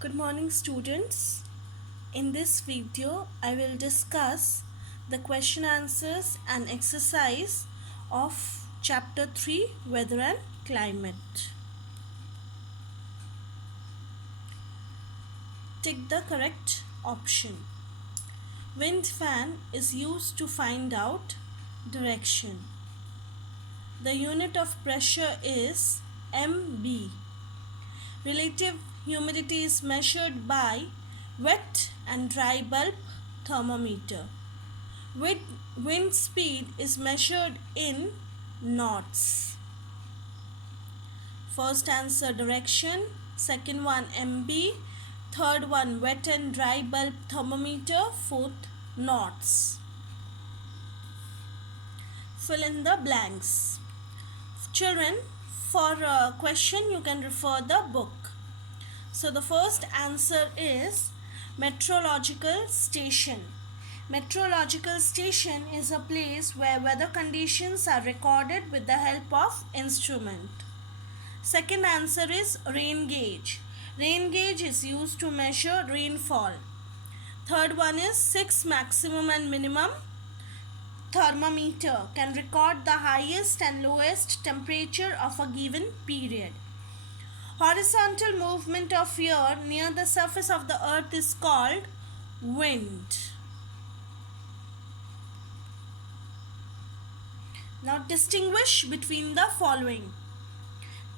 Good morning, students. In this video, I will discuss the question answers and exercise of chapter 3 Weather and Climate. Tick the correct option. Wind fan is used to find out direction. The unit of pressure is MB. Relative humidity is measured by wet and dry bulb thermometer. Wind speed is measured in knots. First answer direction, second one MB, third one wet and dry bulb thermometer, fourth knots. Fill in the blanks. Children, for a question you can refer the book. So the first answer is meteorological station. Meteorological station is a place where weather conditions are recorded with the help of instrument. Second answer is rain gauge. Rain gauge is used to measure rainfall. Third one is 6 maximum and minimum. Thermometer can record the highest and lowest temperature of a given period. Horizontal movement of air near the surface of the earth is called wind. Now distinguish between the following.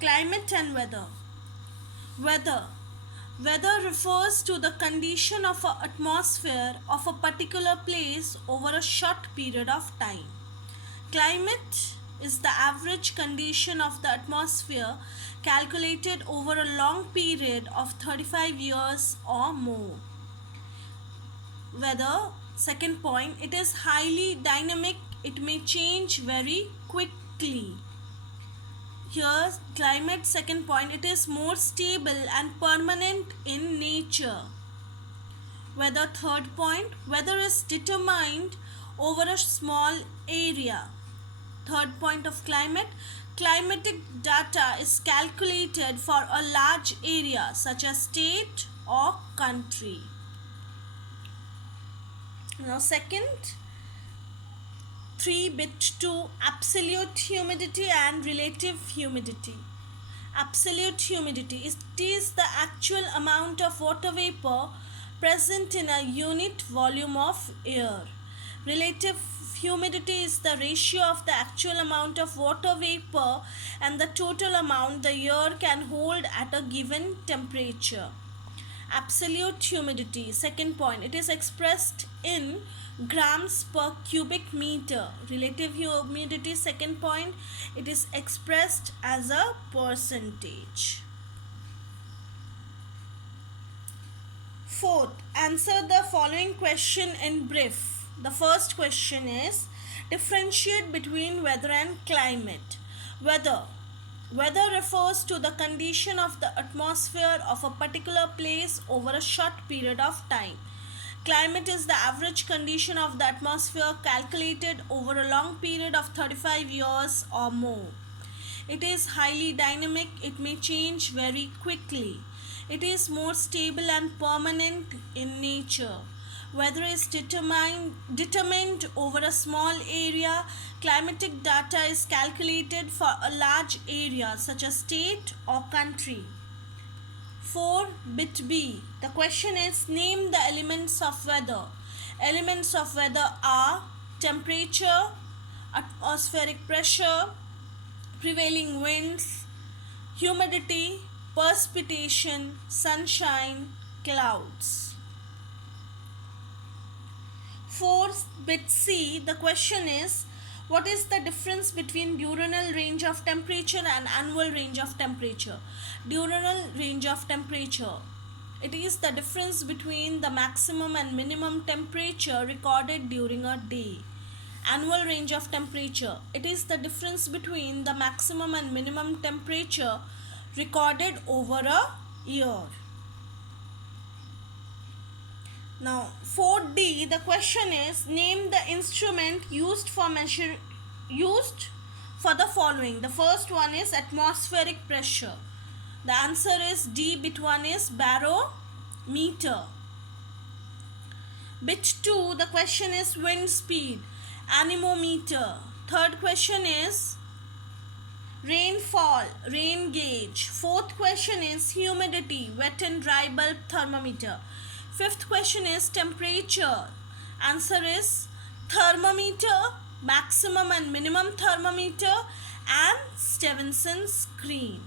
Climate and weather. Weather refers to the condition of an atmosphere of a particular place over a short period of time. Climate is the average condition of the atmosphere calculated over a long period of 35 years or more. Weather, second point, it is highly dynamic. It may change very quickly. Here, climate, second point, it is more stable and permanent in nature. Weather, third point, weather is determined over a small area. Third point of climate, climatic data is calculated for a large area such as state or country. Now second, 3-bit2, absolute humidity and relative humidity. Absolute humidity, it is the actual amount of water vapor present in a unit volume of air. Relative humidity is the ratio of the actual amount of water vapor and the total amount the air can hold at a given temperature. Absolute humidity, second point, it is expressed in grams per cubic meter. Relative humidity, second point, it is expressed as a percentage. Fourth, answer the following question in brief. The first question is differentiate between weather and climate. Weather refers to the condition of the atmosphere of a particular place over a short period of time. Climate is the average condition of the atmosphere calculated over a long period of 35 years or more. It is highly dynamic. It may change very quickly. It is more stable and permanent in nature. Weather is determined over a small area. Climatic data is calculated for a large area such as state or country. 4-bit B. The question is name the elements of weather. Elements of weather are temperature, atmospheric pressure, prevailing winds, humidity, precipitation, sunshine, clouds. 4-bit C. The question is what is the difference between diurnal range of temperature and annual range of temperature? Diurnal range of temperature, it is the difference between the maximum and minimum temperature recorded during a day. Annual range of temperature, it is the difference between the maximum and minimum temperature recorded over a year. Now 4D, the question is name the instrument used for the following. The first one is atmospheric pressure. The answer is D. Bit 1 is barometer. meter. Bit 2, the question is wind speed, anemometer. Third question is rainfall, rain gauge. Fourth question is humidity, wet and dry bulb thermometer. Fifth question is temperature. Answer is thermometer, maximum and minimum thermometer, and Stevenson screen.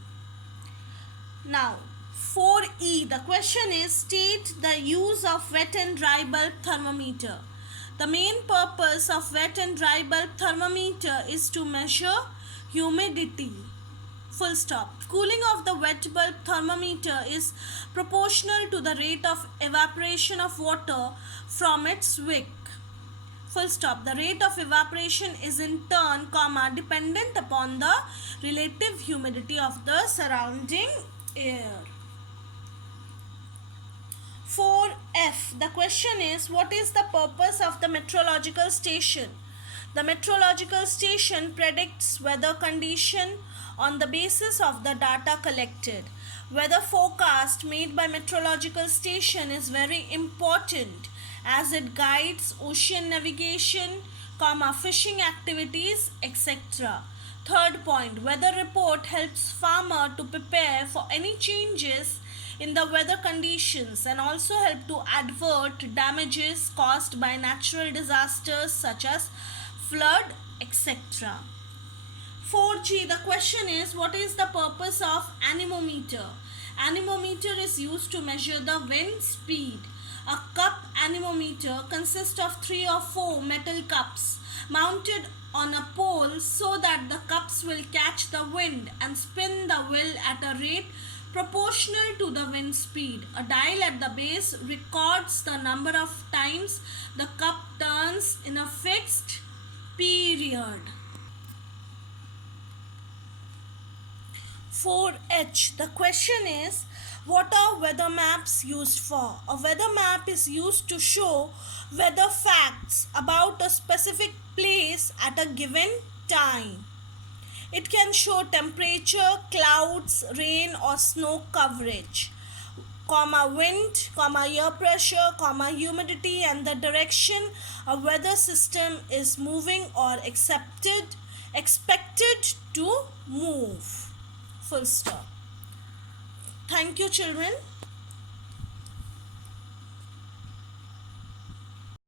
Now 4E, the question is state the use of wet and dry bulb thermometer. The main purpose of wet and dry bulb thermometer is to measure humidity. Full stop. Cooling of the wet bulb thermometer is proportional to the rate of evaporation of water from its wick. Full stop. The rate of evaporation is in turn, dependent upon the relative humidity of the surrounding air. 4F. The question is, what is the purpose of the meteorological station? The meteorological station predicts weather condition on the basis of the data collected. Weather forecast made by meteorological station is very important as it guides ocean navigation, fishing activities, etc. Third point, weather report helps farmer to prepare for any changes in the weather conditions and also help to avert damages caused by natural disasters such as flood, etc. 4G, the question is, what is the purpose of anemometer? Anemometer is used to measure the wind speed. A cup anemometer consists of 3 or 4 metal cups mounted on a pole so that the cups will catch the wind and spin the wheel at a rate proportional to the wind speed. A dial at the base records the number of times the cup turns in a fixed period. 4H. The question is, what are weather maps used for? A weather map is used to show weather facts about a specific place at a given time. It can show temperature, clouds, rain or snow coverage, wind, air pressure, humidity and the direction a weather system is moving or expected to move. Full stop. Thank you, children.